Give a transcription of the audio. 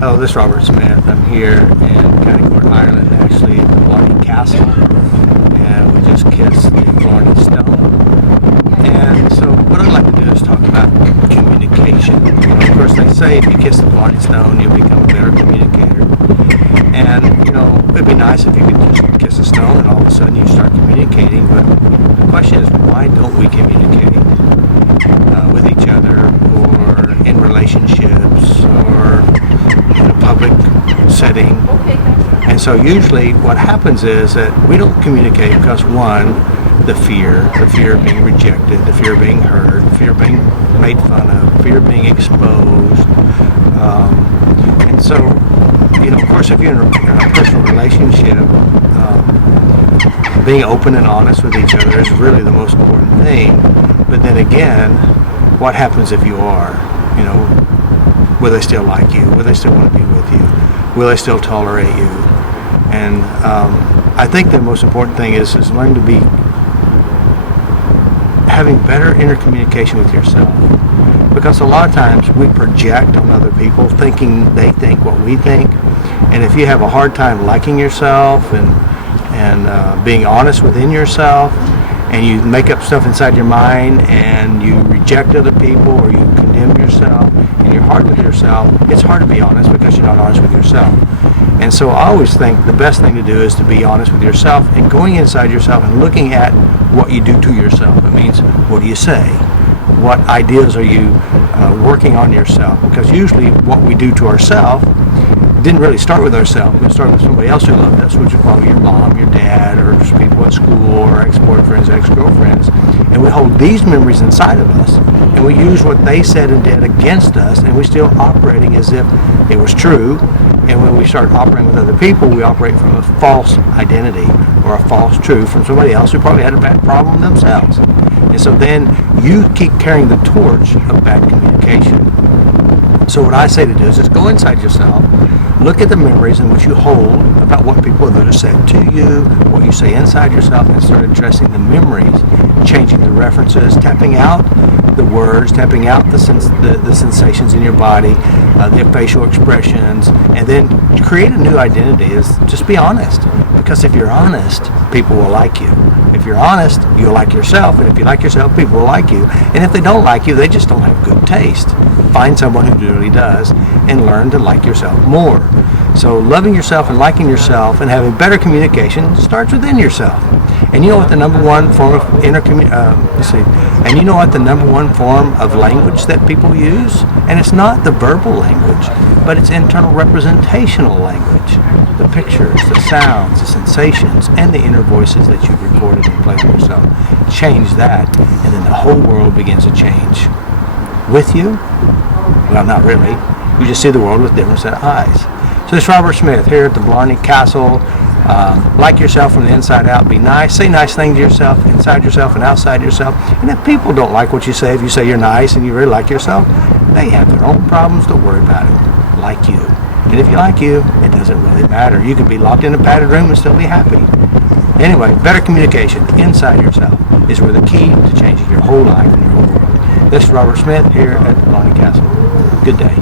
Hello, this is Robert Smith. I'm here in County Court, Ireland, actually at the Blarney Castle, and we just kissed the Blarney Stone. And so what I'd like to do is talk about communication. Of course, they say if you kiss the Blarney Stone, you'll become a better communicator. And, it'd be nice if you could just kiss a stone and all of a sudden you start communicating, but the question is, why don't we communicate with each other or in relationships or in a public setting? And so usually what happens is that we don't communicate because, one, the fear of being rejected, the fear of being hurt, the fear of being made fun of, fear of being exposed. And so, of course, if you're in a personal relationship, being open and honest with each other is really the most important thing. But then again, what happens if you are? Will they still like you? Will they still want to be with you? Will they still tolerate you? And I think the most important thing is learning to be having better intercommunication with yourself. Because a lot of times we project on other people thinking they think what we think. And if you have a hard time liking yourself and being honest within yourself, and you make up stuff inside your mind and you reject other people or you condemn yourself and you're hard with yourself, it's hard to be honest because you're not honest with yourself. And so I always think the best thing to do is to be honest with yourself and going inside yourself and looking at what you do to yourself. It means, what do you say? What ideas are you working on yourself? Because usually what we do to ourselves didn't really start with ourselves. It started with somebody else who loved us, which is probably your mom, your dad, or people at school, or ex-boyfriends, ex-girlfriends. And we hold these memories inside of us, and we use what they said and did against us, and we're still operating as if it was true. And when we start operating with other people, we operate from a false identity or a false truth from somebody else who probably had a bad problem themselves. And so then you keep carrying the torch of bad communication. So what I say to do is just go inside yourself, look at the memories in which you hold about what people have said to you, what you say inside yourself, and start addressing the memories, changing the references, tapping out the words, tapping out the sensations in your body, the facial expressions, and then create a new identity. Is just be honest. Because if you're honest, people will like you. If you're honest, you'll like yourself, and if you like yourself, people will like you. And if they don't like you, they just don't have good taste. Find someone who really does, and learn to like yourself more. So loving yourself and liking yourself and having better communication starts within yourself. And you know what the number one form of And you know what the number one form of language that people use? And it's not the verbal language, but it's internal representational language. The pictures, the sounds, the sensations, and the inner voices that you've recorded and played with yourself. Change that, and then the whole world begins to change. With you? Well, not really. You just see the world with a different set of eyes. So this is Robert Smith here at the Blarney Castle. Like yourself from the inside out. Be nice. Say nice things to yourself, inside yourself and outside yourself. And if people don't like what you say, if you say you're nice and you really like yourself, they have their own problems. Don't worry about it. Like you. And if you like you, it doesn't really matter. You could be locked in a padded room and still be happy. Anyway, better communication inside yourself is where the key to changing your whole life and your whole world. This is Robert Smith here at the Blarney Castle. Good day.